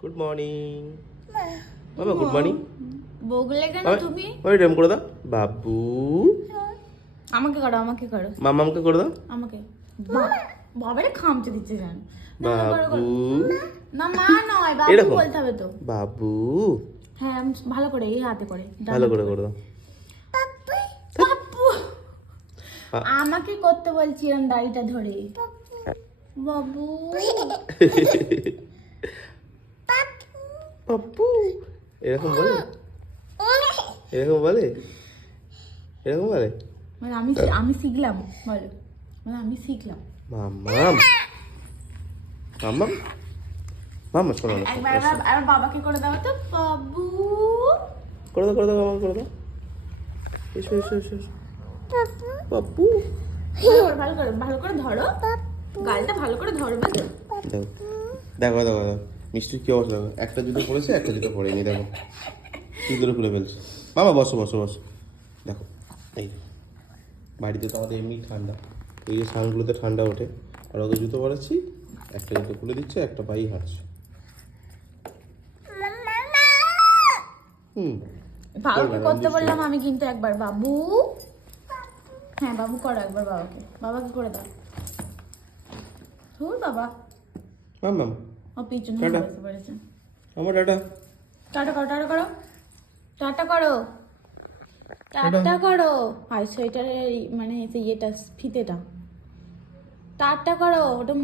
Good morning বাবা, good morning. বগলে কেন তুমি? ওই রেম করে দাও বাবু। আমাকে করো, আমাকে করো, মামামকে করে দাও আমাকে। বাবারে খামচে দিচ্ছে জান। বাবু। না মা নয়, বাবু এরকম বলতে হবে তো। বাবু। হ্যাঁ ভালো করে এই হাতে করে, ভালো করে করে দাও। বাবু আমাকে করতে বলছি এরকম দাড়িটা ধরে। বাবু বাবু এরকম বলে, এরকম বলে, এরকম বলে। মানে আমি শিখলাম, বলো মানে আমি শিখলাম। মামাম মামাম মামা শোনো না, একবার আর বাবাকে করে দাও তো। বাবু করে দাও, করে দাও, মামা করে দাও। এসো এসো এসো এসো। বাবু ভালো করে ভালো করে ধরো, গালটা ভালো করে ধরবে তো। দেখো দেখো দেখো দেখো মিষ্টির কি অবস্থা দেখো, একটা জুতো পড়েছে একটা জুতো পড়েনি, দেখো কি করে খুলে ফেলছে। মামা বসো বসো বসো, দেখো এই বাড়িতে তো আমাদের এমনি ঠান্ডা, এই যে সানগুলোতে ঠান্ডা ওঠে, আর ওদের জুতো পড়াচ্ছি, একটা জুতো খুলে দিচ্ছে, একটা পাই হাঁটছে। বাবাকে করতে বললাম আমি কিন্তু একবার। বাবু হ্যাঁ বাবু করো একবার, বাবাকে করে দাও। ধুর বাবা, মামাম ও পিছনে টাটা। বসে পড়েছে। আমার টাটা। টাটা করো, টাটা করো, টাটা করো, টাটা করো। আর সোয়েটারের মানে ইয়েটা ফিতেটা টাটা করো, ওটা